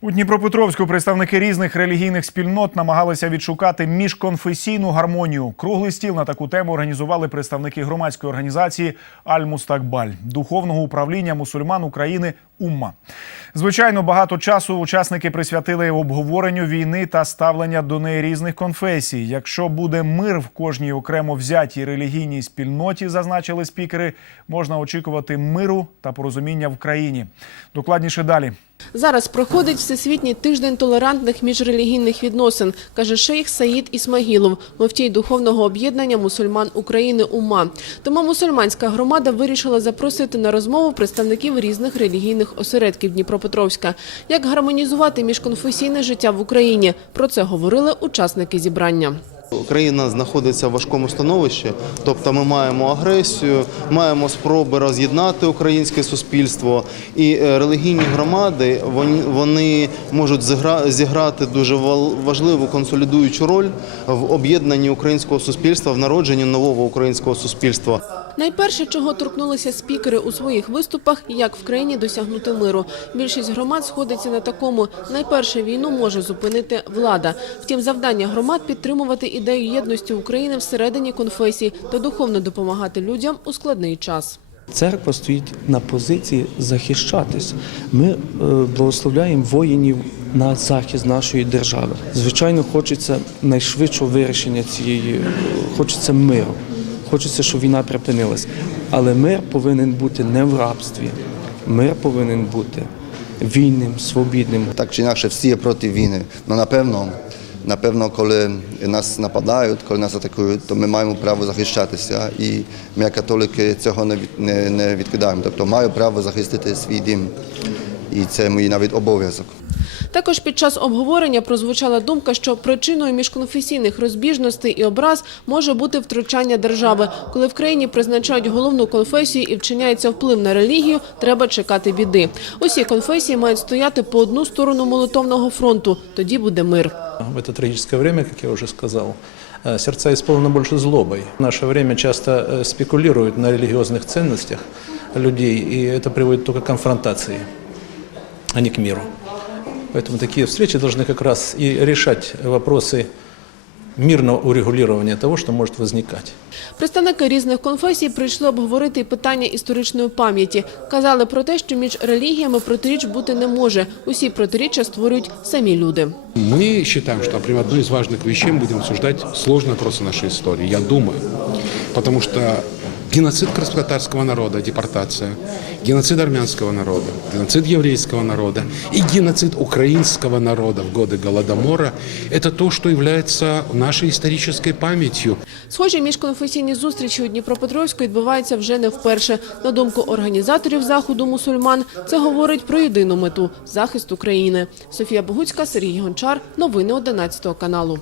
У Дніпропетровську представники різних релігійних спільнот намагалися відшукати міжконфесійну гармонію. Круглий стіл на таку тему організували представники громадської організації Аль-Мустакбаль, духовного управління мусульман України Умма. Звичайно, багато часу учасники присвятили обговоренню війни та ставлення до неї різних конфесій. Якщо буде мир в кожній окремо взятій релігійній спільноті, зазначили спікери, можна очікувати миру та порозуміння в країні. Докладніше далі. Зараз проходить Всесвітній тиждень толерантних міжрелігійних відносин, каже шейх Саїд Ісмагілов, мовтій духовного об'єднання мусульман України УМА. Тому мусульманська громада вирішила запросити на розмову представників різних релігійних осередків Дніпропетровська. Як гармонізувати міжконфесійне життя в Україні? Про це говорили учасники зібрання. Україна знаходиться в важкому становищі, тобто ми маємо агресію, маємо спроби роз'єднати українське суспільство, і е, релігійні громади вони, можуть зігра- зіграти дуже важливу консолідуючу роль в об'єднанні українського суспільства, в народженні нового українського суспільства. Найперше, чого торкнулися спікери у своїх виступах, як в країні досягнути миру. Більшість громад сходиться на такому. Найперше війну може зупинити влада. Втім, завдання громад підтримувати ідею єдності України всередині конфесій та духовно допомагати людям у складний час. Церква стоїть на позиції захищатись. Ми е, благословляємо воїнів на захист нашої держави. Звичайно, хочеться найшвидшого вирішення цієї, хочеться миру. Хочеться, щоб війна припинилась. Але мир повинен бути не в рабстві. Мир повинен бути вільним, свобідним. Так чи інакше всі є проти війни. Ну напевно, напевно, коли нас нападають, коли нас атакують, то ми маємо право захищатися. І ми, як католики, цього не відкидаємо. Тобто маю право захистити свій дім. І це мій навіть обов'язок. Також під час обговорення прозвучала думка, що причиною міжконфесійних розбіжностей і образ може бути втручання держави. Коли в країні призначають головну конфесію і вчиняється вплив на релігію, треба чекати біди. Усі конфесії мають стояти по одну сторону молитовного фронту. Тоді буде мир. В это трагическое время, как я уже сказал, э, сердца исполнены больше злобой. В наше время часто э, спекулируют на религиозных ценностях людей, и это приводит только к конфронтации, а не к миру. Поэтому такие встречи должны как раз и решать вопросы мирного урегулирования того, что может возникать. Представники різних конфесій прийшли обговорити і питання історичної пам'яті. Казали про те, що між релігіями протиріч бути не може. Усі протиріччя створюють самі люди. Мы считаем, что прям одной из важных вещей мы будем обсуждать сложные вопросы нашей истории, я думаю. Потому что геноцид красноtatарского народа, депортация, геноцид армянского народа, геноцид еврейского народа и геноцид украинского народа в годы Голодомора – это то, что является нашей исторической памятью. Схожі міжконфесійні зустрічі у Дніпропетровську відбуваються вже не вперше. На думку організаторів заходу мусульман, це говорить про єдину мету захист України. Софія Богуцька, Сергій Гончар. Новини 11 каналу.